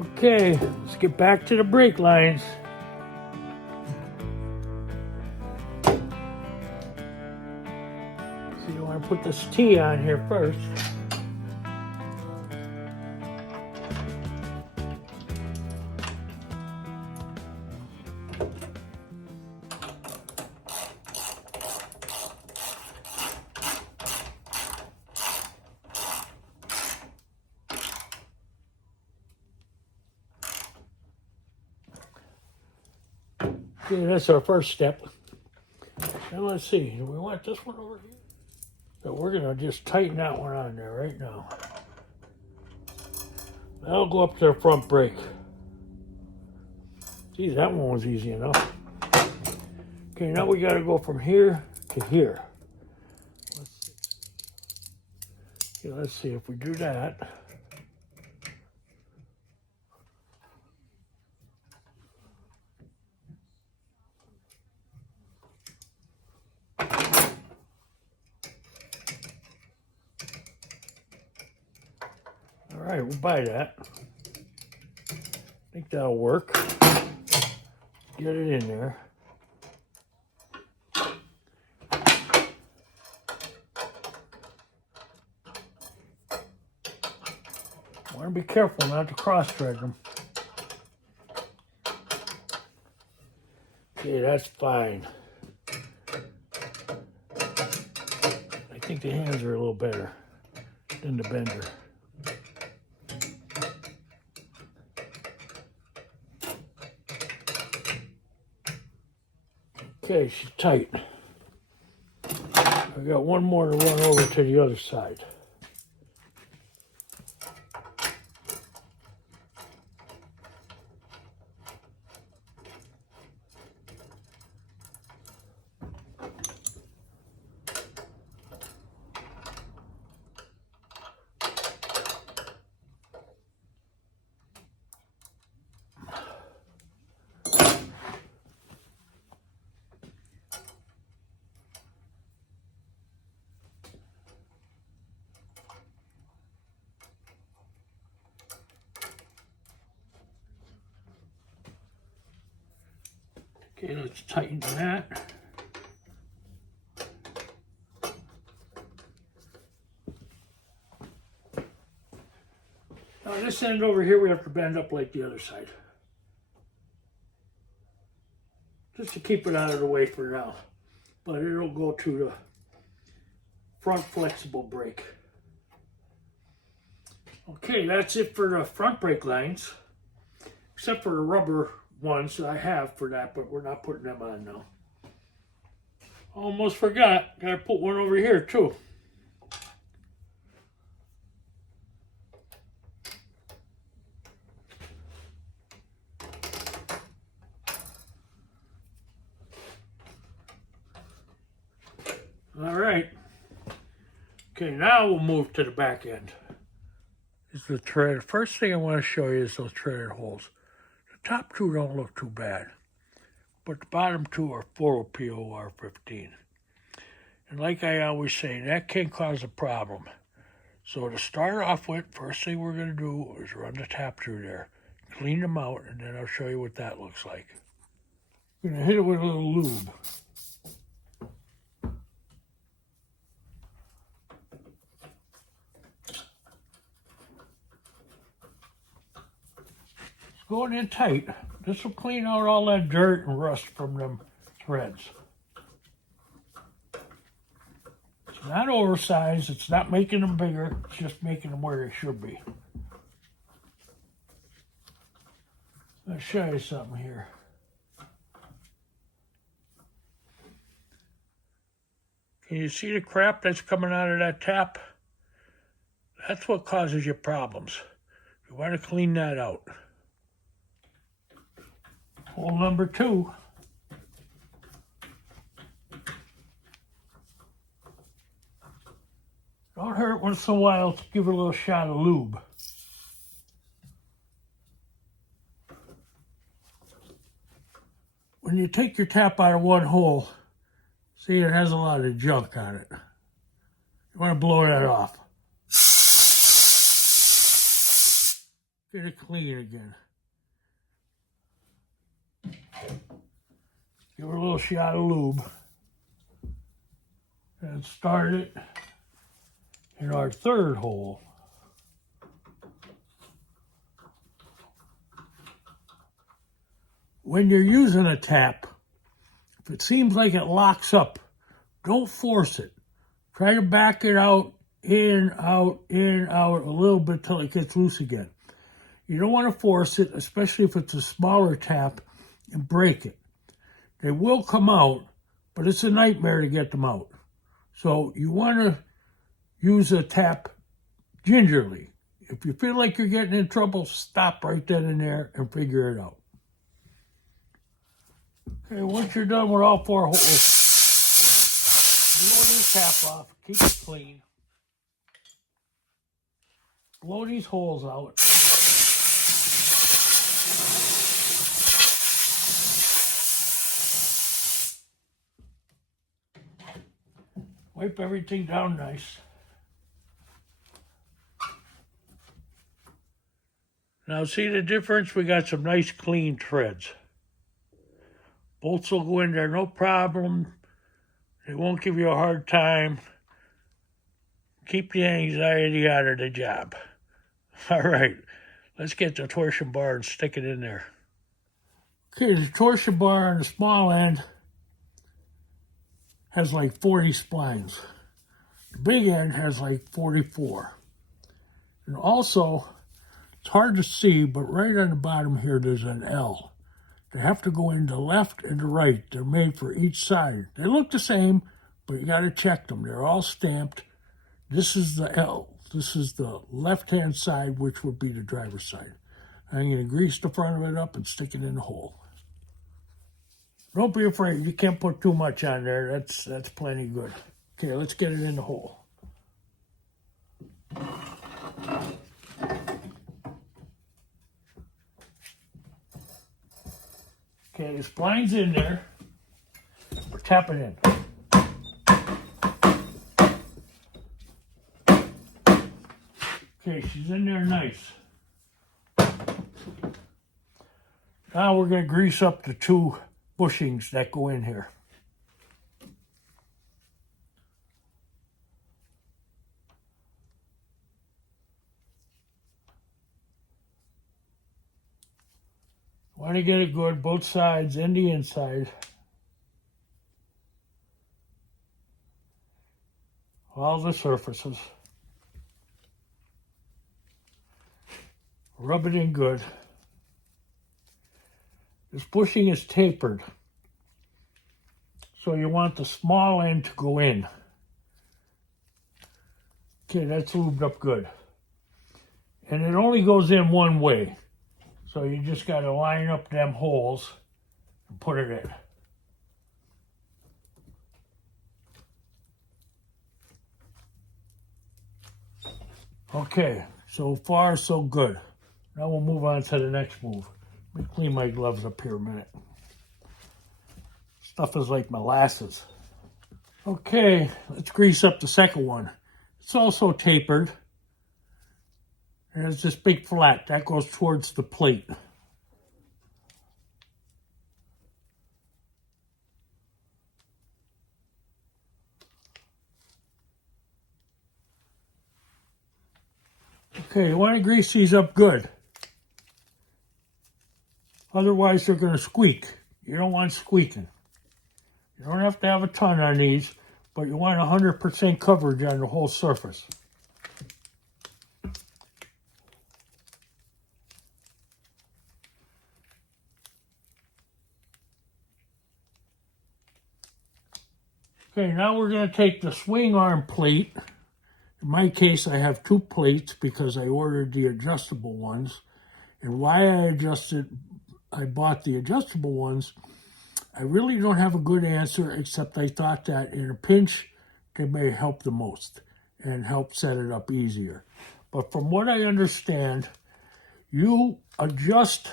Okay, let's get back to the brake lines. So you want to put this T on here first. Okay, that's our first step. Now let's see, do we want this one over here? So we're gonna just tighten that one on there right now. That'll go up to the front brake. Geez, that one was easy enough. Okay, now we gotta go from here to here. Let's see if we do that. All right, we'll buy that. I think that'll work. Get it in there. Want to be careful not to cross-thread them. Okay, that's fine. I think the hands are a little better than the bender. Okay, she's tight. I got one more to run over to the other side. Okay, let's tighten that. Now this end over here we have to bend up like the other side. Just to keep it out of the way for now. But it'll go to the front flexible brake. Okay, that's it for the front brake lines. Except for the rubber ones that I have for that, but we're not putting them on now. Almost forgot, gotta put one over here too. All right. Okay, now we'll move to the back end. Is the tread. First thing I want to show you is those threaded holes. The top two don't look too bad, but the bottom two are full of POR15. And like I always say, that can cause a problem. So to start off with, first thing we're going to do is run the tap through there, clean them out, and then I'll show you what that looks like. I'm going to hit it with a little lube. It's going in tight. This will clean out all that dirt and rust from them threads. It's not oversized, it's not making them bigger, it's just making them where they should be. I'll show you something here. Can you see the crap that's coming out of that tap? That's what causes you problems. You want to clean that out. Hole number 2. Don't hurt once in a while to give it a little shot of lube. When you take your tap out of one hole, see it has a lot of junk on it. You want to blow that off. get it clean again. Give her a little shot of lube. And start it in our third hole. When you're using a tap, if it seems like it locks up, don't force it. Try to back it out, in, out, a little bit till it gets loose again. You don't want to force it, especially if it's a smaller tap, and break it. They will come out, but it's a nightmare to get them out. So you want to use a tap gingerly. If you feel like you're getting in trouble, stop right then and there and figure it out. Okay, once you're done with all 4 holes, blow this tap off, keep it clean. Blow these holes out. Wipe everything down nice. Now see the difference? We got some nice clean treads. Bolts will go in there no problem. They won't give you a hard time. Keep the anxiety out of the job. All right, let's get the torsion bar and stick it in there. Okay, the torsion bar on the small end has like 40 splines. The big end has like 44. And also, it's hard to see, but right on the bottom here, there's an L. They have to go in the left and the right. They're made for each side. They look the same, but you got to check them. They're all stamped. This is the L. This is the left-hand side, which would be the driver's side. I'm going to grease the front of it up and stick it in the hole. Don't be afraid. You can't put too much on there. That's plenty good. Okay, let's get it in the hole. Okay, the spline's in there. We're tapping in. Okay, she's in there nice. Now we're going to grease up the 2 bushings that go in here. Want to get it good, both sides and the inside. All the surfaces. Rub it in good. This bushing is tapered, so you want the small end to go in. Okay, that's lubed up good. And it only goes in one way. So you just got to line up them holes and put it in. Okay, so far so good. Now we'll move on to the next move. Let me clean my gloves up here a minute. Stuff is like molasses. Okay, let's grease up the second one. It's also tapered. There's this big flat that goes towards the plate. Okay, you want to grease these up good. Otherwise, they're going to squeak. You don't want squeaking. You don't have to have a ton on these, but you want 100% coverage on the whole surface. Okay, now we're going to take the swing arm plate. In my case, I have 2 plates because I ordered the adjustable ones. And why I bought the adjustable ones, I really don't have a good answer, except I thought that in a pinch, they may help the most and help set it up easier. But from what I understand, you adjust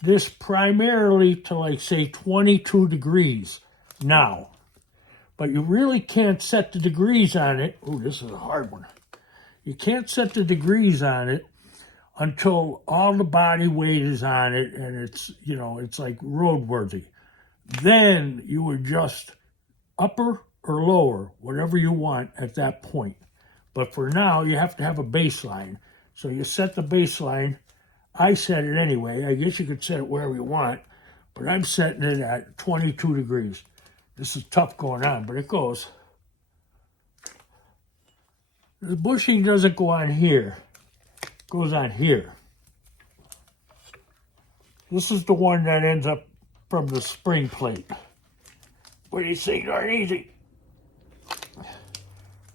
this primarily to, like, say, 22 degrees now. But you really can't set the degrees on it. Oh, this is a hard one. You can't set the degrees on it until all the body weight is on it and it's, it's like roadworthy. Then you adjust upper or lower, whatever you want at that point. But for now, you have to have a baseline. So you set the baseline. I set it anyway. I guess you could set it wherever you want, but I'm setting it at 22 degrees. This is tough going on, but it goes. The bushing doesn't go on here. It goes on here. This is the one that ends up from the spring plate. But these things aren't easy.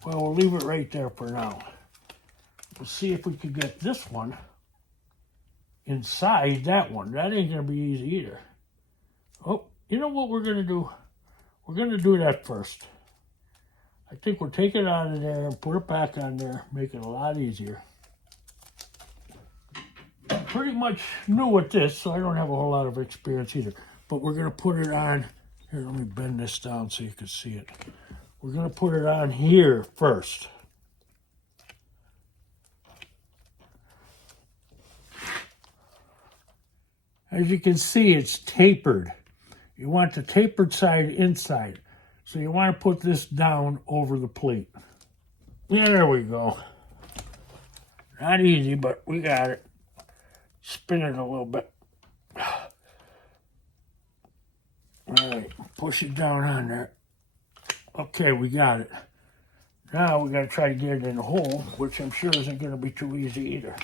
Well, we'll leave it right there for now. We'll see if we can get this one inside that one. That ain't going to be easy either. Oh, you know what we're going to do? We're going to do that first. I think we'll take it out of there and put it back on there, make it a lot easier. I'm pretty much new at this, so I don't have a whole lot of experience either. But we're going to put it on. Here, let me bend this down so you can see it. We're going to put it on here first. As you can see, it's tapered. You want the tapered side inside. So you want to put this down over the plate. Yeah, there we go. Not easy, but we got it. Spin it a little bit. All right, push it down on there. Okay, we got it. Now we got to try to get it in the hole, which I'm sure isn't going to be too easy either.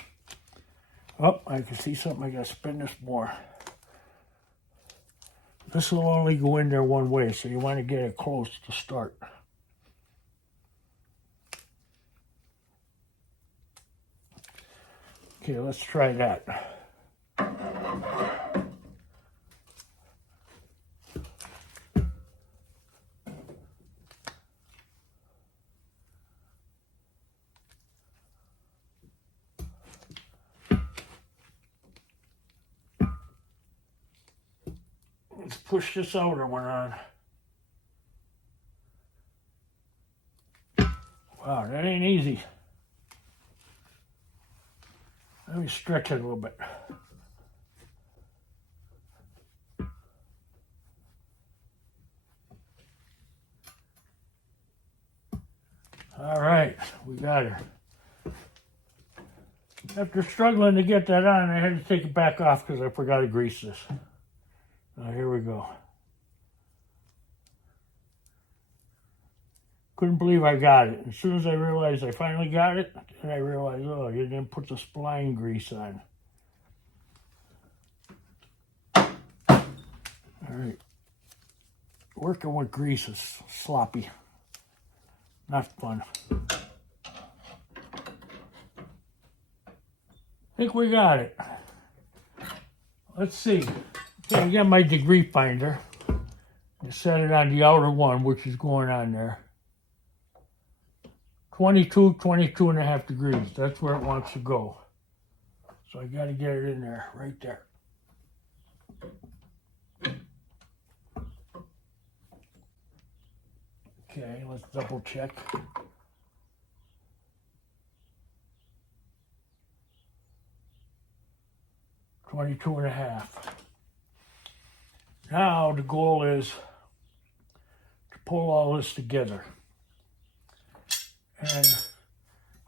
Oh, I can see something. I got to spin this more. This will only go in there one way, so you want to get it close to start. Okay, let's try that. Let's push this outer one on. Wow, that ain't easy. Let me stretch it a little bit. All right, we got her. After struggling to get that on, I had to take it back off because I forgot to grease this. Now here we go. Couldn't believe I got it. As soon as I realized I finally got it, and I realized, oh, you didn't put the spline grease on. All right. Working with grease is sloppy. Not fun. I think we got it. Let's see. Okay, I got my degree finder. I set it on the outer one, which is going on there. 22 and a half degrees. That's where it wants to go. So I got to get it in there, right there. Okay, let's double check. $22 and a half. Now the goal is to pull all this together. And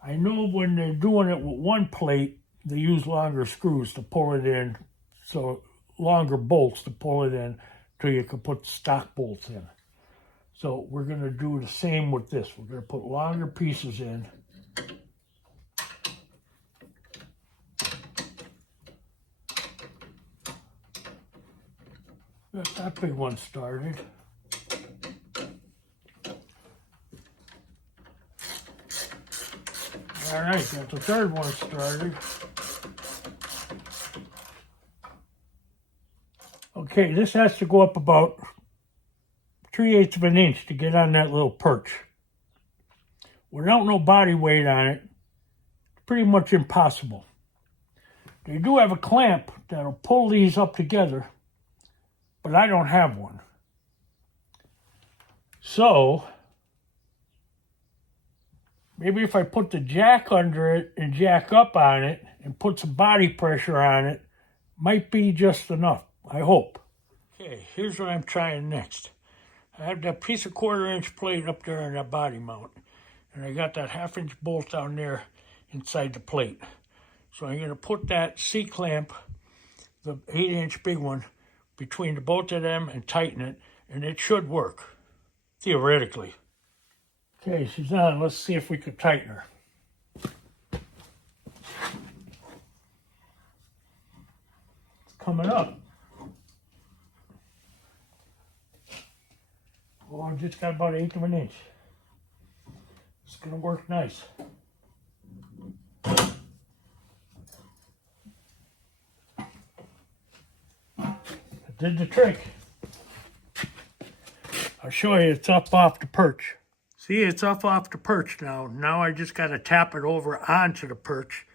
I know when they're doing it with one plate, they use longer screws to pull it in, so longer bolts to pull it in till you can put stock bolts in. So we're going to do the same with this. We're going to put longer pieces in. Got that big one started. All right, got the third one started. Okay, this has to go up about 3/8 of an inch to get on that little perch. Without no body weight on it, it's pretty much impossible. They do have a clamp that'll pull these up together, but I don't have one. So, maybe if I put the jack under it and jack up on it and put some body pressure on it, might be just enough, I hope. Okay, here's what I'm trying next. I have that piece of 1/4-inch plate up there on that body mount, and I got that 1/2-inch bolt down there inside the plate. So I'm going to put that C-clamp, the 8-inch big one, between the both of them and tighten it, and it should work, theoretically. Okay, she's on. Let's see if we could tighten her. It's coming up. Oh, just got about 1/8 of an inch. It's going to work nice. It did the trick. I'll show you, it's up off the perch. See, it's up off the perch now. Now I just got to tap it over onto the perch,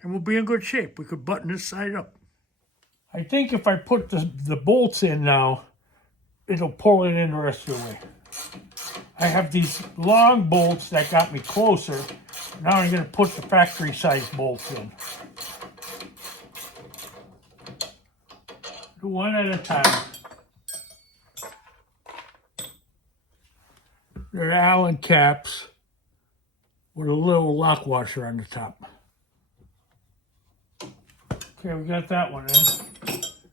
and we'll be in good shape. We could button this side up. I think if I put the bolts in now, it'll pull it in the rest of the way. I have these long bolts that got me closer. Now I'm going to put the factory size bolts in. Do one at a time. They're Allen caps with a little lock washer on the top. Okay, we got that one in.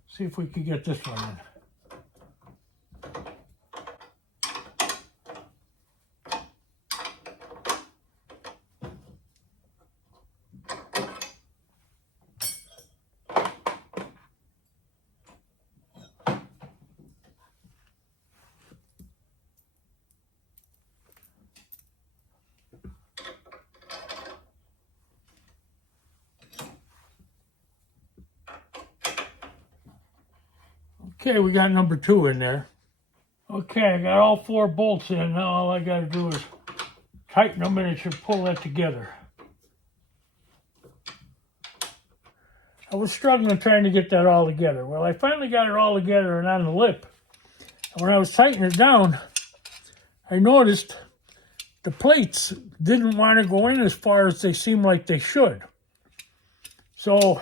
See if we can get this one in. Okay, we got number 2 in there. Okay, I got all 4 bolts in. Now all I got to do is tighten them and it should pull that together. I was struggling trying to get that all together. Well, I finally got it all together and on the lip. And when I was tightening it down, I noticed the plates didn't want to go in as far as they seem like they should. So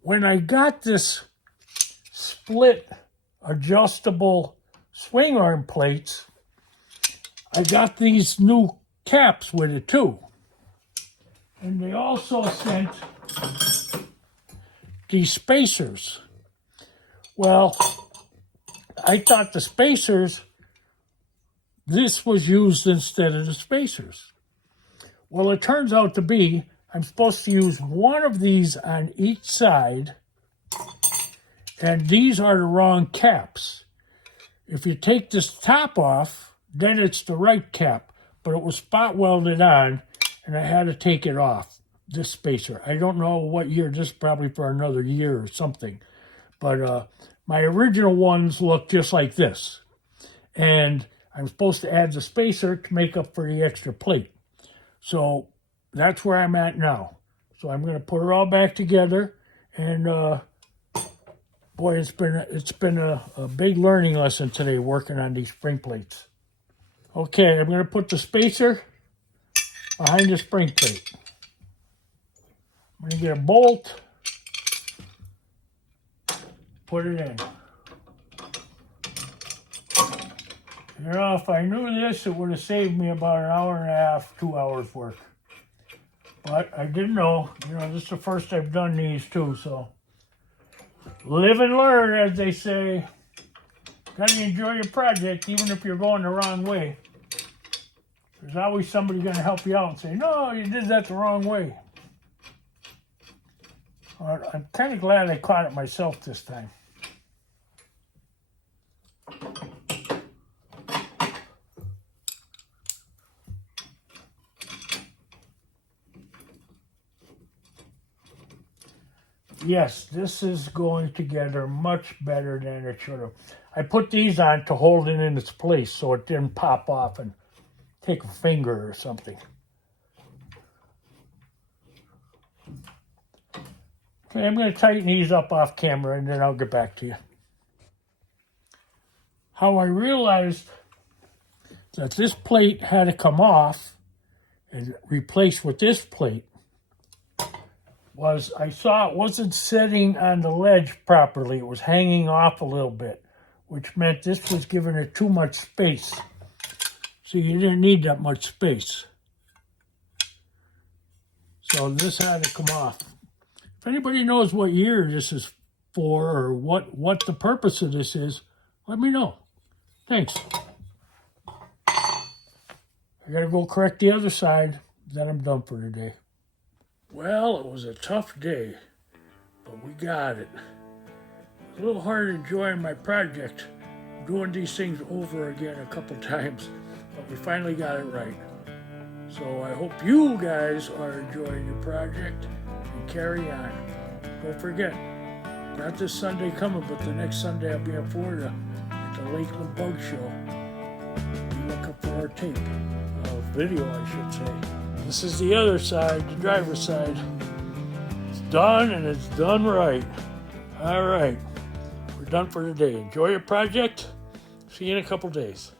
when I got this split adjustable swing arm plates, I got these new caps with it too. And they also sent these spacers. Well, I thought the spacers, this was used instead of the spacers. Well, it turns out to be, I'm supposed to use one of these on each side, and these are the wrong caps. If you take this top off, then it's the right cap, but it was spot welded on, and I had to take it off, this spacer. I don't know what year, this is probably for another year or something, but my original ones look just like this, and I'm supposed to add the spacer to make up for the extra plate. So that's where I'm at now. So I'm going to put it all back together, and boy, it's been a big learning lesson today working on these spring plates. Okay, I'm going to put the spacer behind the spring plate. I'm going to get a bolt, put it in. You know, if I knew this, it would have saved me about 1.5 hours, 2 hours work. But I didn't know. You know, this is the first I've done these too, so live and learn, as they say. Gotta enjoy your project, even if you're going the wrong way. There's always somebody going to help you out and say, no, you did that the wrong way. I'm kind of glad I caught it myself this time. Yes, this is going together much better than it should have. I put these on to hold it in its place so it didn't pop off and take a finger or something. Okay, I'm going to tighten these up off camera and then I'll get back to you. How I realized that this plate had to come off and replaced with this plate was I saw it wasn't sitting on the ledge properly. It was hanging off a little bit, which meant this was giving her too much space. So you didn't need that much space. So this had to come off. If anybody knows what year this is for or what the purpose of this is, let me know. Thanks. I gotta go correct the other side, then I'm done for today. Well, it was a tough day, but we got it. It was a little hard enjoying my project, doing these things over again a couple times, but we finally got it right. So I hope you guys are enjoying your project and carry on. Don't forget, not this Sunday coming, but the next Sunday I'll be in Florida at the Lakeland Bug Show. Be looking for our tape. Video, I should say. This is the other side, the driver's side. It's done, and it's done right. All right, we're done for today. Enjoy your project. See you in a couple days.